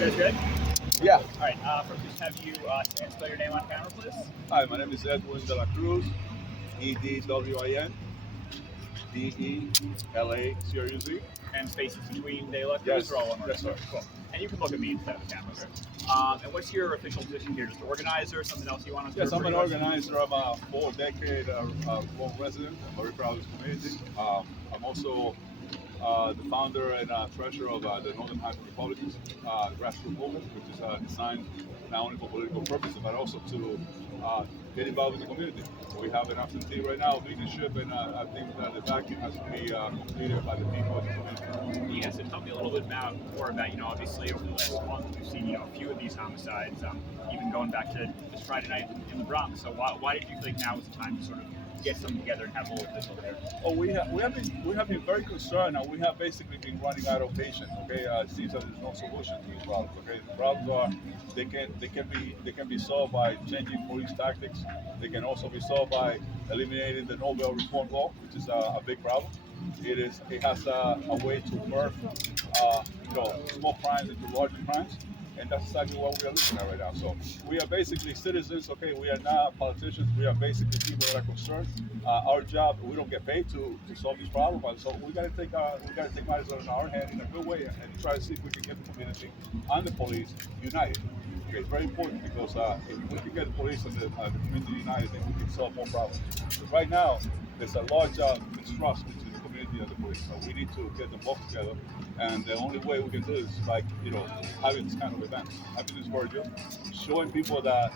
guys good? Yeah. All right. First, just have you spell your name on camera, please. Hi, my name is Edwin de la Cruz, Edwin, Delacruz, And spaces between De La Cruz Yes, or all one word? yes, sir. Cool. And you can look at me instead of the camera. And what's your official position here? Just organizer? Something else you want us to? Yes, I'm an organizer. I'm a 4-decade Rome resident. I'm very proud of this community. I'm also the founder and treasurer of the Northern Hybrid Republicans grassroots movement, which is designed not only for political purposes, but also to get involved in the community. We have an absentee right now, leadership, and I think that the document has to be completed by the people of the community. Yes, so tell me a little bit more about, obviously over the last month we've seen, a few of these homicides, even going back to this Friday night in the Bronx. So why did you think now was the time to sort of get some together and have a little official here? Oh, we have been very concerned, and we have basically been running out of patience. Okay, it seems that there's no solution to these problems. Okay, the problems are they can be solved by changing police tactics. They can also be solved by eliminating the no bail reform law, which is a big problem. It has a way to merge small crimes into larger crimes. And that's exactly what we are looking at right now. So we are basically citizens. Okay, we are not politicians. We are basically people that are concerned. Our job, we don't get paid to solve this problem, but so we got to take matters in our hand in a good way and try to see if we can get the community and the police united. Okay, it's very important because if we can get the police and the community united, then we can solve more problems. But right now, there's a large mistrust between the community and the police. So we need to get them both together. And the only way we can do this is like, having this kind of event, having this virgil, showing people that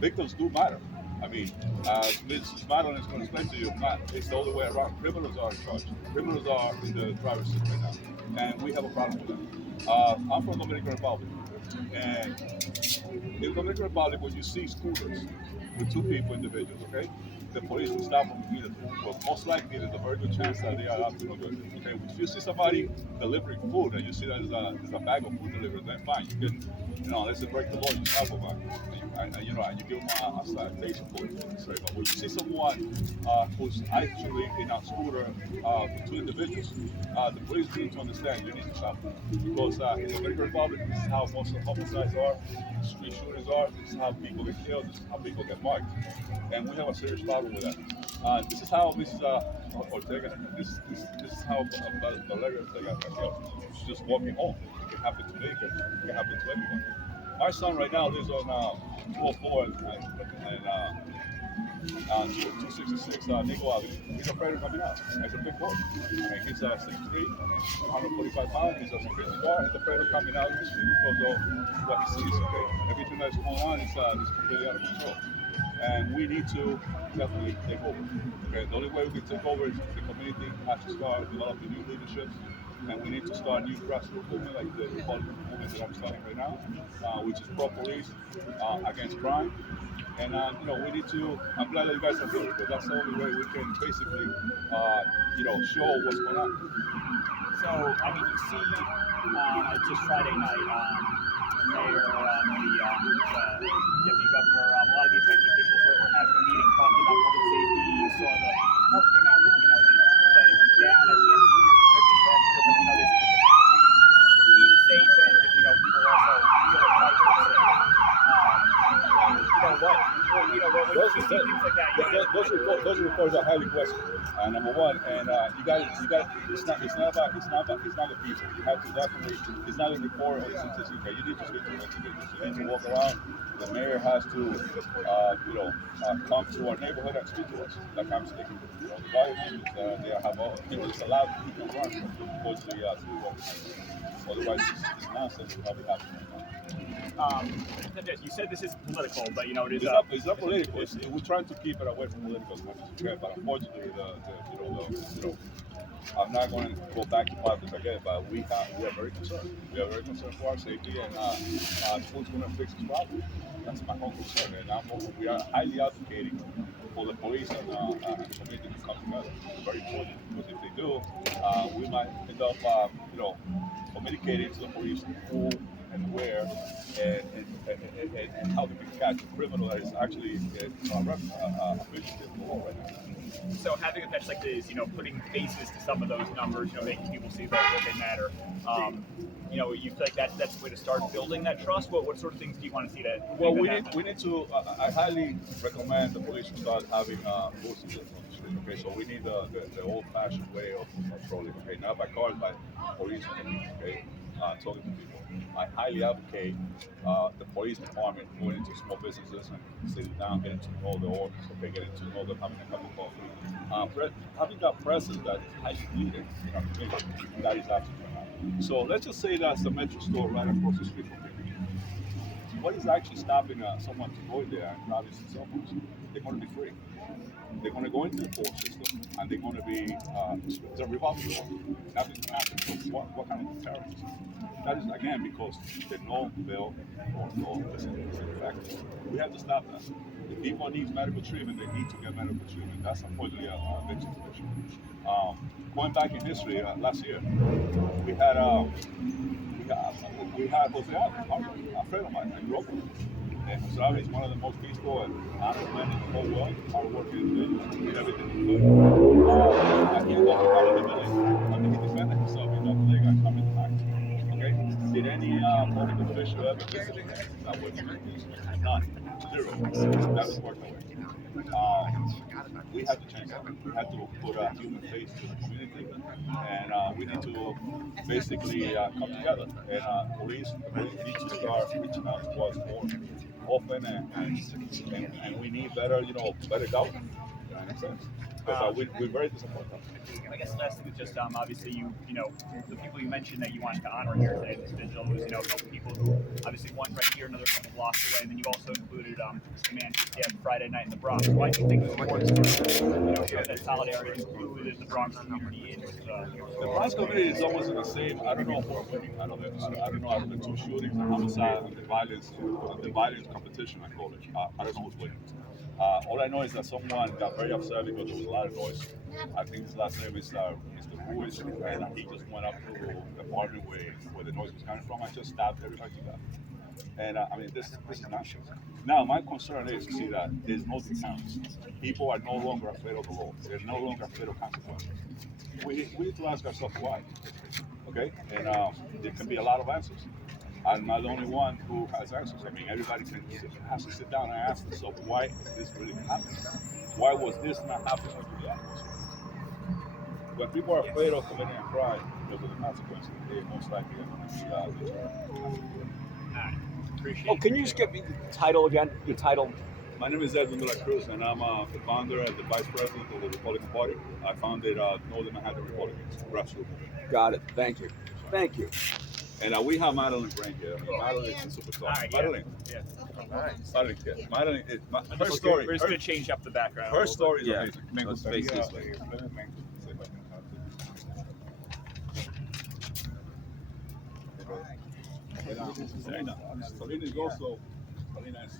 victims do matter. I mean, Ms. Madeline is going to explain to you, it's the other way around. Criminals are in charge. Criminals are in the driver's seat right now. And we have a problem with that. I'm from the Dominican Republic. And in the Dominican Republic, when you see scooters with two people, individuals, okay, the police will stop them immediately. But most likely, there's a very good chance that they are up to no good. Okay, if you see somebody delivering food and you see that there's a bag of food delivered, then fine, you can, let's break the law, you stop them, and you give them a citation for it. But when you see someone who's actually in a scooter with two individuals, the police need to understand you need to stop them. Because in the Dominican Republic, this is how most of the homicides are, street shooters are, this is how people get killed, this is how people get marked. And we have a serious problem with that. This is how Mrs. Ortega, this is how Valeria Ortega got killed. She's just walking home. It can happen to me, it can happen to anyone. My son right now lives on 204 and 266 Nickel Avenue. He's afraid of coming out. He's a big boy. And he's 6'3", 145 pounds. He's a security guard. He's afraid of coming out in the street because of what he sees. Okay, everything that's going on is completely out of control. And we need to definitely take over. Okay, the only way we can take over is the community has to start developing new leaderships, and we need to start new grassroots movement like the Republican movement that I'm starting right now, which is pro-police, against crime. And we need to. I'm glad that you guys are here because that's the only way we can basically, show what's going on. So, you see, just Friday night, Mayor, the Deputy Governor, a lot of the elected officials were having a meeting talking about public safety. You saw the report came out that, they said it was down at the end of the year compared to last year, but, there's a difference between being safe and, people also feeling like they're safe. Those reports are highly questioned. Number one, and you got it's not the people. You have to definitely. It's not a report or a statistic. You need to speak to individuals. You need to walk around. The mayor has to, come to our neighborhood and speak to us. Like I'm speaking. The violence they have all. It's allowed people to run towards the otherwise, it's nonsense. Will probably happen right now. You said this is political, but it is. It's not political. We're trying to keep it away from political as much as we can. But unfortunately, I'm not going to go back to politics again. But we are very concerned. We are very concerned for our safety, and who's going to fix this problem? That's my whole concern. And we are highly advocating for the police and the community to come together. It's very important because if they do, we might end up, communicating to the police who and where, and how we can catch a criminal that is actually a law right now. So having events like this, putting faces to some of those numbers, making people see that they matter. You feel like that's the way to start building that trust. What sort of things do you want to see that? Well, we need to. I highly recommend the police to start having rules on the street. Okay, so we need the old-fashioned way of patrolling. Okay, not by cars, by police. Okay, talking to people. I highly advocate the police department going into small businesses and sitting down, getting to know the owners. Okay, getting to know them, having a cup of coffee. Having that presence that is highly needed in our community. That is absolutely not. So let's just say that's the Metro store right across the street from here. What is actually stopping someone to go in there and grab his cell phones? They're going to be free. They're going to go into the court system and they're going to be the revolving door. Nothing's going to happen. So what kind of terrorism? That is again because the no bail or no effect. We have to stop that. If people need medical treatment, they need to get medical treatment. That's unfortunately a big situation. Going back in history, last year we had Jose, a friend of mine. I grew up with him. And Jose is one of the most peaceful and honest men in the whole world. Hardworking individual, did everything he could. And he ended up out of the village. I think he defended himself in the league and coming back. Okay? Did any public official ever visit him? That wasn't none. Zero. That doesn't work that way. We have to change that. We have to put a human face to the community, and we need to basically come together. And police need to start reaching out to us more often, and we need better, better government. That makes sense. Because we're very disappointed. I guess last thing is just obviously the people you mentioned that you wanted to honor here today in this vigil was a couple people who obviously one right here, another couple blocks away, and then you also included a man who had Friday night in the Bronx. Why do you think it's important to show that solidarity included the Bronx community in the Bronx community is always in the same. I don't know who are winning. I don't know out of the two shootings, the homicide, and the violence competition. I call it. I don't know who's winning. All I know is that someone got very upset because there was a lot of noise. I think his last name is Mr. Cruz, and he just went up to the apartment where the noise was coming from. I just stopped everybody to that. And this is not true. Now, my concern is to see that there's no deterrence. People are no longer afraid of the law. They're no longer afraid of consequences. We need to ask ourselves why. Okay? And there can be a lot of answers. I'm not the only one who has answers. I mean, everybody has to sit down and ask themselves, why is this really happening? Why was this not happening to the others? When people are afraid of committing a crime because of the consequences, they most likely are going to be Appreciate can you just give me the title again? Your title? My name is Edwin Cruz, and I'm the founder and the vice president of the Republican Party. I founded Northern Manhattan Republicans, grassroots. Got it. Thank you. Thank you. And we have Madeline Brame here. Madeline is a superstar. Right, Madeline. Yeah. Madeline, Madeline her story. We're just going to change up the background. Her story is Yeah. amazing. Let's face this way. Selena is also very nice.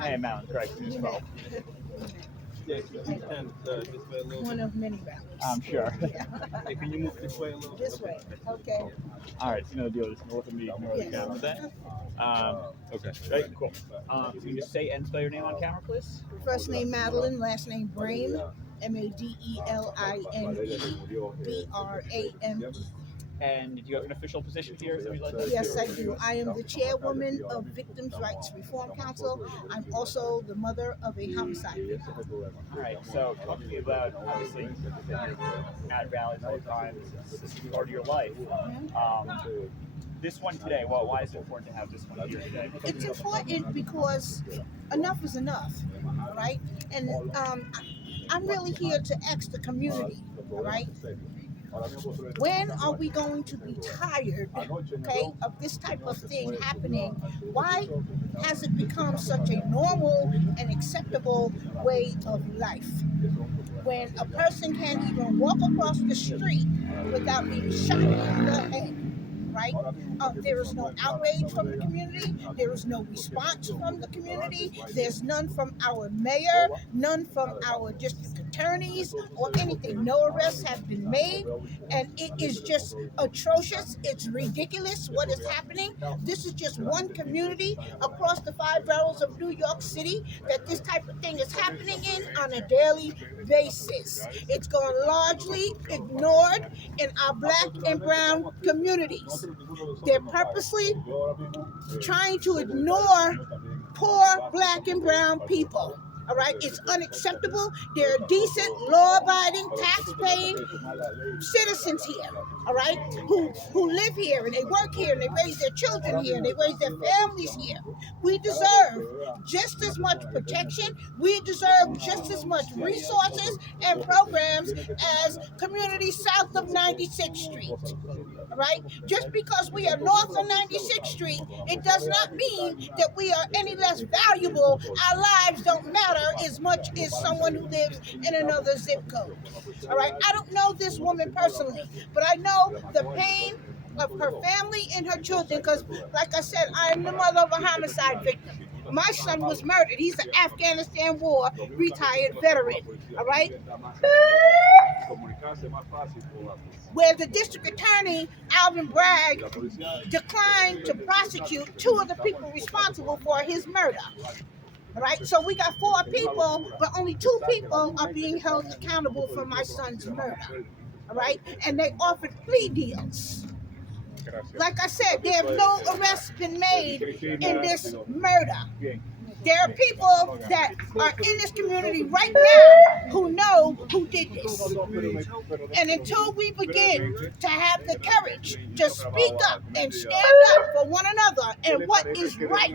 Hey, Madeline, correct. As well. One of many ballots. I'm sure. Hey, can you move this way a little? This way, okay. All right, so you know the deal. Just north of me, ignore the camera thing. Okay, right, cool. Can you just say and spell your name on camera, please? First name Madeline, last name Brame, Madeline, Brame. And do you have an official position here? Something like that? Yes, I do. I am the chairwoman of Victims' Rights Reform Council. I'm also the mother of a homicide victim. All right, so talking about obviously at rallies all the time, this is part of your life. This one today, well, why is it important to have this one here today? It's important because enough is enough, all right? And I'm really here to ask the community, all right? When are we going to be tired, okay, of this type of thing happening? Why has it become such a normal and acceptable way of life? When a person can't even walk across the street without being shot in the head, right? There is no outrage from the community. There is no response from the community. There's none from our mayor, none from our district attorneys or anything. No arrests have been made, and it is just atrocious. It's ridiculous what is happening. This is just one community across the 5 boroughs of New York City that this type of thing is happening in on a daily basis. It's going largely ignored in our black and brown communities. They're purposely trying to ignore poor black and brown people. All right, it's unacceptable. They're decent, law-abiding, tax-paying citizens here. All right, who live here and they work here and they raise their children here and they raise their families here. We deserve just as much protection. We deserve just as much resources and programs as communities south of 96th Street. All right, just because we are north of 96th Street, it does not mean that we are any less valuable. Our lives don't matter as much as someone who lives in another zip code. All right, I don't know this woman personally, but I know the pain of her family and her children because, like I said, I am the mother of a homicide victim. My son was murdered. He's an Afghanistan war retired veteran. All right? Where the district attorney, Alvin Bragg, declined to prosecute 2 of the people responsible for his murder. All right, so we got 4 people, but only 2 people are being held accountable for my son's murder. All right, and they offered plea deals. Like I said, there have no arrests been made in this murder. There are people that are in this community right now who know who did this. And until we begin to have the courage to speak up and stand up for one another and what is right,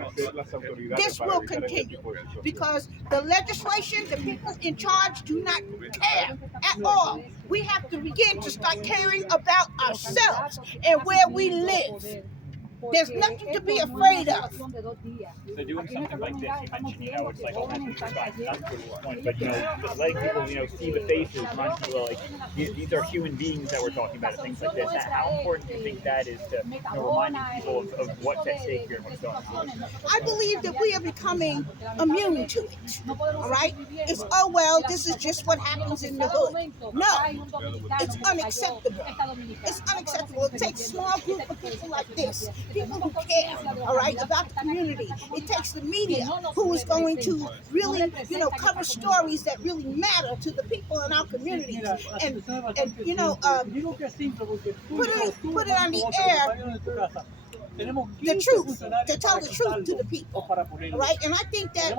this will continue. Because the legislation, the people in charge do not care at all. We have to begin to start caring about ourselves and where we live. There's nothing to be afraid of. So doing something like this, you mentioned, it's like almost not to this point, but letting people, see the faces, reminding people like these are human beings that we're talking about and things like this. How important do you think that is to reminding people of what's at stake here and what's going on? I believe that we are becoming immune to it. All right? It's this is just what happens in the hood. No, it's unacceptable. It's unacceptable. It takes a small group of people like this. People who care, all right, about the community. It takes the media who is going to really, cover stories that really matter to the people in our communities, and put it on the air. The truth, to tell the truth to the people, right? And I think that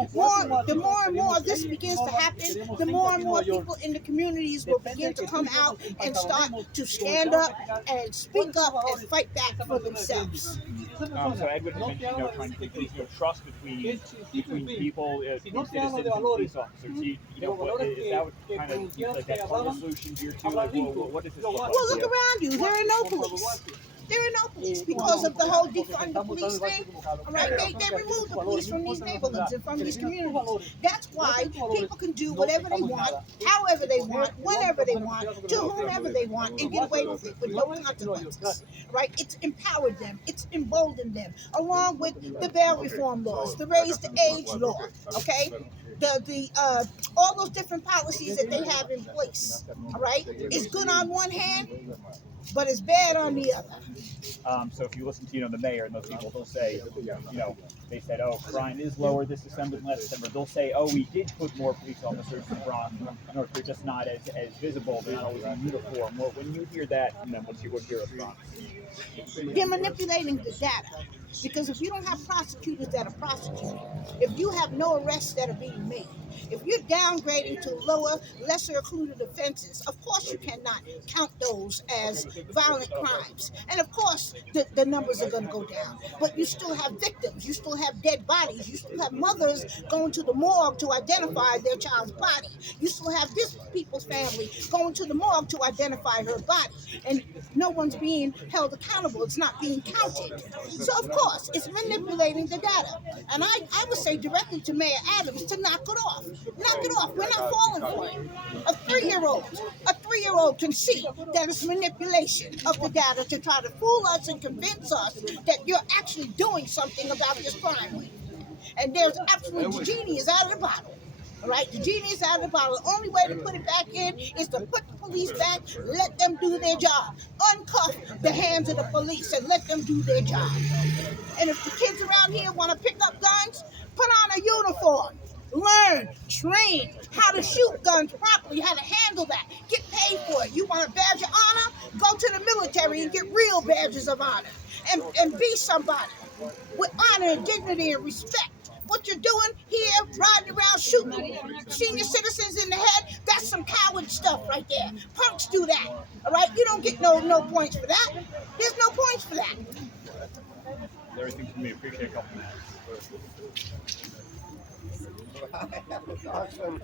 the more and more this begins to happen, the more and more people in the communities will begin to come out and start to stand up and speak up and fight back for themselves. So Edwin mentioned, trying to increase trust between people, citizens and police officers. Is that what kind of like that part of the solution here too? Like, what does this look like? Well, look around you. There are no police. There are no police because of the whole defund the police thing. All right, they removed the police from these neighborhoods and from these communities. That's why people can do whatever they want, however they want, whenever they want, to whomever they want, and get away with it with no consequences. Right? It's empowered them. It's emboldened them, along with the bail reform laws, the raise the age law. Okay. All those different policies that they have in place, all right, it's good on one hand, but it's bad on the other. So if you listen to the mayor and those people, they'll say, they said, oh, crime is lower this December than last December. They'll say, oh, we did put more police officers in Bronx, or they're just not as visible. They're not always in uniform. Well, when you hear that, what's your response? They're manipulating the data. Because if you don't have prosecutors that are prosecuting, if you have no arrests that are being made, if you're downgrading to lower, lesser included offenses, of course you cannot count those as violent crimes. And of course the numbers are going to go down. But you still have victims. You still have dead bodies. You still have mothers going to the morgue to identify their child's body. You still have this people's family going to the morgue to identify her body. And no one's being held accountable. It's not being counted. So of course, it's manipulating the data. And I would say directly to Mayor Adams to knock it off. Knock it off. We're not falling for it. A three-year-old can see that it's manipulation of the data to try to fool us and convince us that you're actually doing something about this crime rate. And there's absolute genie is out of the bottle. All right, the genie is out of the bottle. The only way to put it back in is to put the police back, let them do their job. Uncuff the hands of the police and let them do their job. And if the kids around here want to pick up guns, put on a uniform. Learn, train how to shoot guns properly, how to handle that. Get paid for it. You want a badge of honor? Go to the military and get real badges of honor. And be somebody with honor and dignity and respect. What you're doing here, riding around shooting senior citizens in the head, that's some coward stuff right there. Punks do that. All right? You don't get no points for that. There's no points for that. Everything from me. Appreciate a couple minutes. That was awesome.